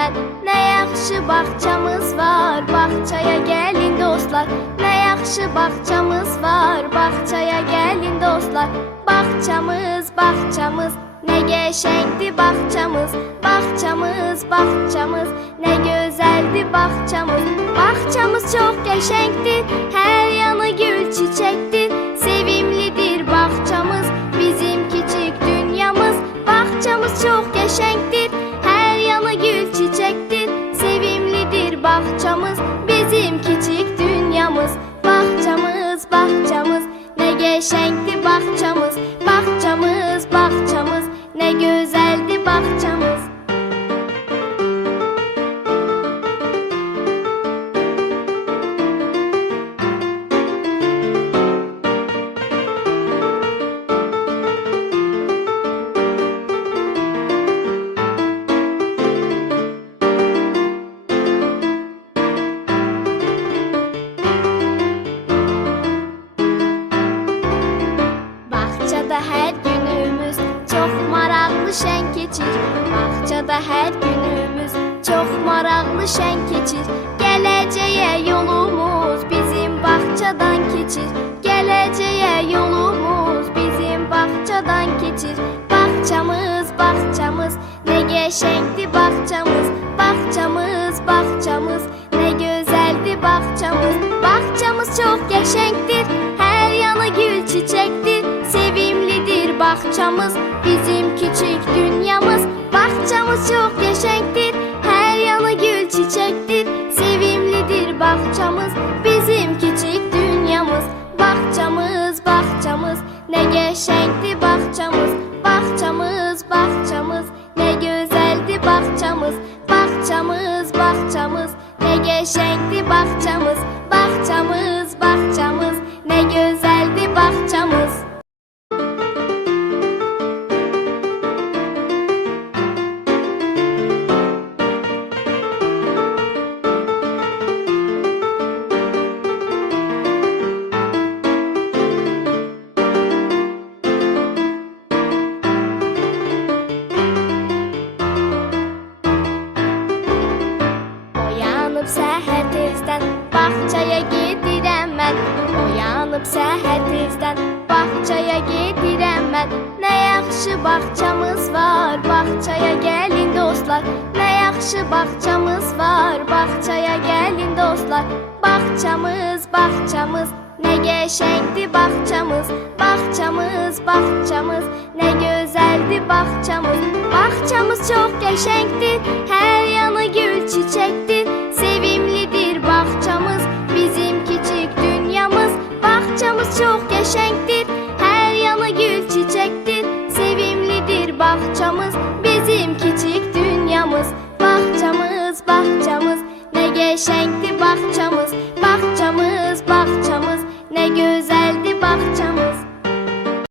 mən. Nə yaxşı bağçamız var, bağçaya gəlin dostlar. Nə yaxşı bağçamız var, bağçaya gəlin dostlar. Bağçamız, bağçamız, nə qəşəngdir bağçamız. Bağçamız, bağçamız, nə gözəldir bağçamız. Bağçamız çox qəşəngdir, hər yanı gül çiçəkdir. Sevimlidir bağçamız, bizim kiçik dünyamız. Bağçamız çox qəşəngdir, hər yanı gül çiçəkdir. Sevimlidir bağçamız, bizim kiçik dünyamız. Bağçamız, bağçamız, nə qəşəngdir bağçamız. Bağçamız, bağçamız, nə gözəldir bağçamız. Bağçada hər günümüz çox maraqlı şən keçir. Bağçada hər günümüz çox maraqlı şən keçir. Gələcəyə yolumuz bizim bağçadan keçir. Gələcəyə yolumuz bizim bağçadan keçir. Bağçamız, bağçamız, nə qəşəngdir bağçamız. Bağçamız, bağçamız, nə gözəldir bağçamız. Bağçamız çox qəşəngdir, hər yanı gül çiçəkdir. Sevimlidir bağçamız, bizim kiçik dünyamız. Bağçamız çox qəşəngdir, hər yanı gül çiçəkdir. Sevimlidir bağçamız, bizim kiçik dünyamız. Bağçamız, bağçamız, nə qəşəngdir bağçamız. Bağçamız, bağçamız, nə gözəldir bağçamız. Bağçamız, bağçamız, nə qəşəngdir bağçamız. Bağçamız, bağçamız, nə gözəldir bağçamız. Oyanıb səhər tezdən bağçaya gedirəm mən. Oyanıb səhər tezdən bağçaya gedirəm mən. Nə yaxşı bağçamız var, bağçaya gəlin dostlar. Nə yaxşı bağçamız var, bağçaya gəlin dostlar. Bağçamız, bağçamız, nə qəşəngdir bağçamız. Bağçamız, bağçamız, nə gözəldir bağçamız. Bağçamız çox qəşəngdir, hər yanı gül çiçəkdir. Sevimlidir bağçamız, bizim kiçik dünyamız. Bağçamız çox qəşəngdir, hər yanı gül çiçəkdir. Sevimlidir bağçamız, bizim kiçik dünyamız. Bağçamız, bağçamız, nə qəşəngdir bağçamız. Bağçamız, bağçamız, nə gözəl